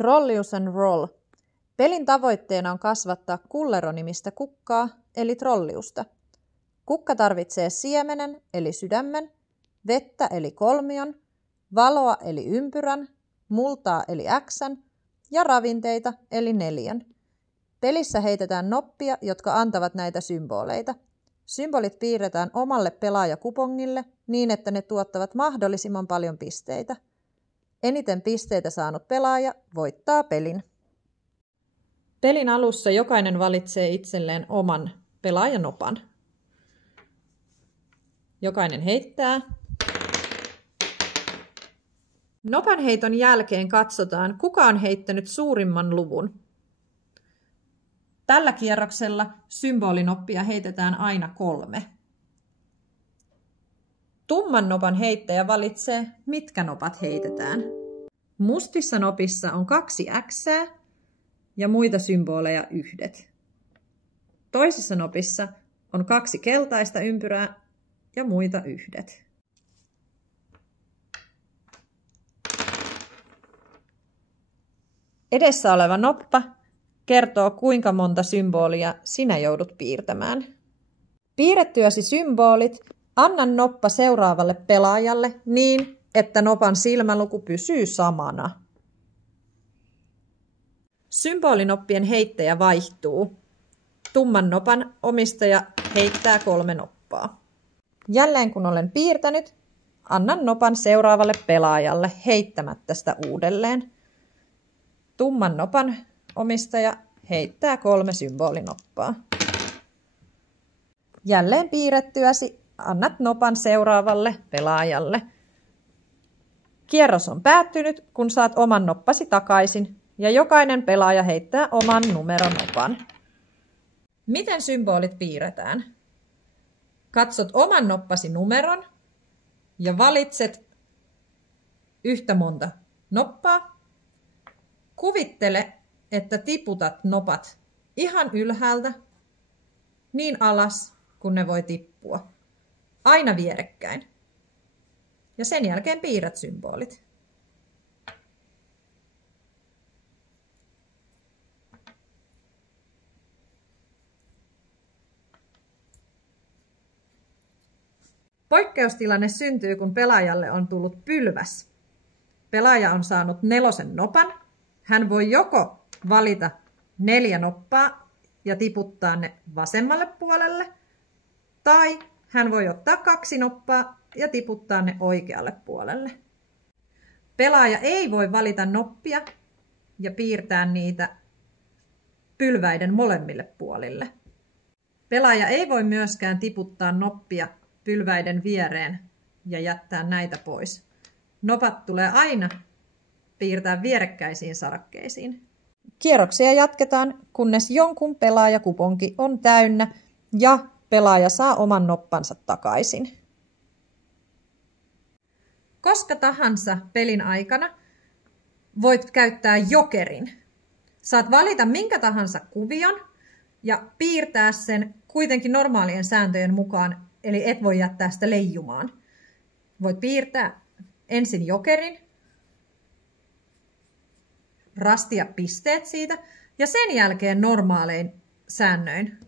Trollius and Roll. Pelin tavoitteena on kasvattaa Kullero-nimistä kukkaa, eli trolliusta. Kukka tarvitsee siemenen, eli sydämen, vettä, eli kolmion, valoa, eli ympyrän, multaa, eli X:n, ja ravinteita, eli 4. Pelissä heitetään noppia, jotka antavat näitä symboleita. Symbolit piirretään omalle pelaajakupongille niin, että ne tuottavat mahdollisimman paljon pisteitä. Eniten pisteitä saanut pelaaja voittaa pelin. Pelin alussa jokainen valitsee itselleen oman pelaajanopan. Jokainen heittää. Nopan heiton jälkeen katsotaan, kuka on heittänyt suurimman luvun. Tällä kierroksella symbolinoppia heitetään aina 3. Tumman nopan heittäjä valitsee, mitkä nopat heitetään. Mustissa nopissa on 2 X:ää ja muita symboleja 1. Toisissa nopissa on 2 keltaista ympyrää ja muita 1. Edessä oleva noppa kertoo, kuinka monta symbolia sinä joudut piirtämään. Piirrettyäsi symbolit, anna noppa seuraavalle pelaajalle niin, että nopan silmäluku pysyy samana. Symbolinoppien heittäjä vaihtuu. Tumman nopan omistaja heittää 3 noppaa. Jälleen kun olen piirtänyt, annan nopan seuraavalle pelaajalle heittämättä sitä uudelleen. Tumman nopan omistaja heittää 3 symbolinoppaa. Jälleen piirrettyäsi annat nopan seuraavalle pelaajalle. Kierros on päättynyt, kun saat oman noppasi takaisin ja jokainen pelaaja heittää oman numeronopan. Miten symbolit piirretään? Katsot oman noppasi numeron ja valitset yhtä monta noppaa. Kuvittele, että tiputat nopat ihan ylhäältä niin alas, kun ne voi tippua. Aina vierekkäin. Ja sen jälkeen piirrät symbolit. Poikkeustilanne syntyy, kun pelaajalle on tullut pylväs. Pelaaja on saanut 4 nopan. Hän voi joko valita 4 noppaa ja tiputtaa ne vasemmalle puolelle, tai hän voi ottaa 2 noppaa ja tiputtaa ne oikealle puolelle. Pelaaja ei voi valita noppia ja piirtää niitä pylväiden molemmille puolille. Pelaaja ei voi myöskään tiputtaa noppia pylväiden viereen ja jättää näitä pois. Nopat tulee aina piirtää vierekkäisiin sarakkeisiin. Kierroksia jatketaan, kunnes jonkun pelaajakuponki on täynnä ja pelaaja saa oman noppansa takaisin. Koska tahansa pelin aikana voit käyttää jokerin. Saat valita minkä tahansa kuvion ja piirtää sen kuitenkin normaalien sääntöjen mukaan, eli et voi jättää sitä leijumaan. Voit piirtää ensin jokerin, rastia pisteet siitä ja sen jälkeen normaalein säännöin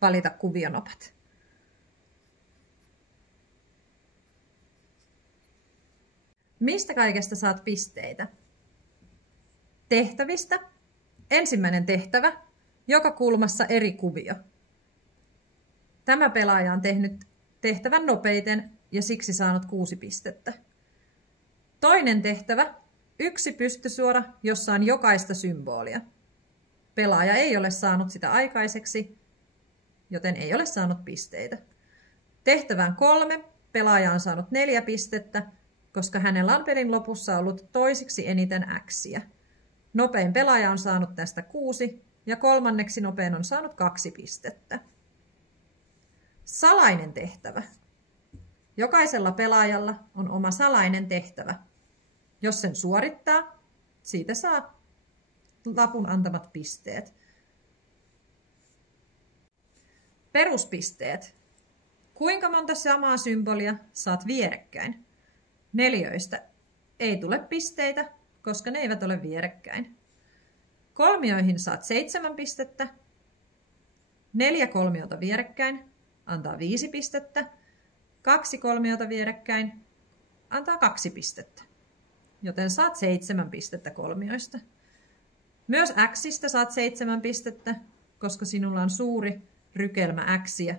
valita kuvionopat. Mistä kaikesta saat pisteitä? Tehtävistä. Ensimmäinen tehtävä, joka kulmassa eri kuvio. Tämä pelaaja on tehnyt tehtävän nopeiten ja siksi saanut 6 pistettä. Toinen tehtävä, 1 pystysuora, jossa on jokaista symbolia. Pelaaja ei ole saanut sitä aikaiseksi, joten ei ole saanut pisteitä. Tehtävään 3, pelaaja on saanut 4 pistettä, koska hänellä on pelin lopussa ollut toisiksi eniten X:iä. Nopein pelaaja on saanut tästä 6 ja kolmanneksi nopein on saanut 2 pistettä. Salainen tehtävä. Jokaisella pelaajalla on oma salainen tehtävä. Jos sen suorittaa, siitä saa lapun antamat pisteet. Peruspisteet. Kuinka monta samaa symbolia saat vierekkäin? 4 ei tule pisteitä, koska ne eivät ole vierekkäin. Kolmioihin saat 7 pistettä. 4 kolmiota vierekkäin antaa 5 pistettä. 2 kolmiota vierekkäin antaa 2 pistettä. Joten saat 7 pistettä kolmioista. Myös Xistä saat 7 pistettä, koska sinulla on suuri rykelmä Xiä.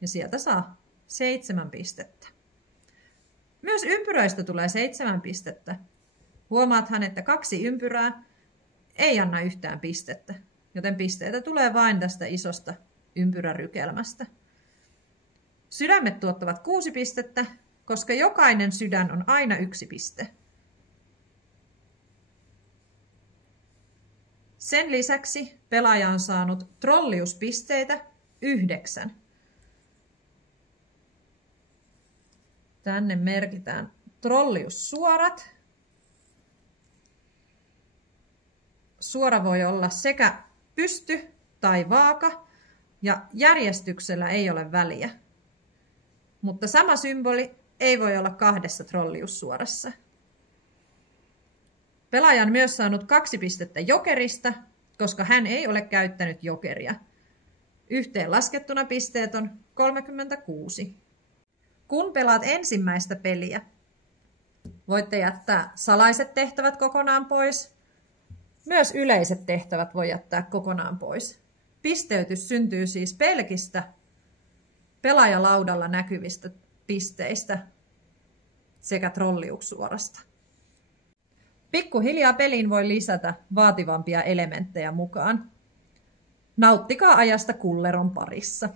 Ja sieltä saa 7 pistettä. Myös ympyröistä tulee 7 pistettä. Huomaathan, että 2 ympyrää ei anna yhtään pistettä, joten pisteitä tulee vain tästä isosta ympyrärykelmästä. Sydämet tuottavat 6 pistettä, koska jokainen sydän on aina 1 piste. Sen lisäksi pelaaja on saanut trolliuspisteitä 9. Tänne merkitään trolliussuorat. Suora voi olla sekä pysty tai vaaka, ja järjestyksellä ei ole väliä. Mutta sama symboli ei voi olla 2 trolliussuorassa. Pelaaja on myös saanut 2 pistettä jokerista, koska hän ei ole käyttänyt jokeria. Yhteen laskettuna pisteet on 36. Kun pelaat ensimmäistä peliä, voitte jättää salaiset tehtävät kokonaan pois. Myös yleiset tehtävät voi jättää kokonaan pois. Pisteytys syntyy siis pelkistä pelaajalaudalla näkyvistä pisteistä sekä trolliussuorasta. Pikkuhiljaa peliin voi lisätä vaativampia elementtejä mukaan. Nauttikaa ajasta kulleron parissa.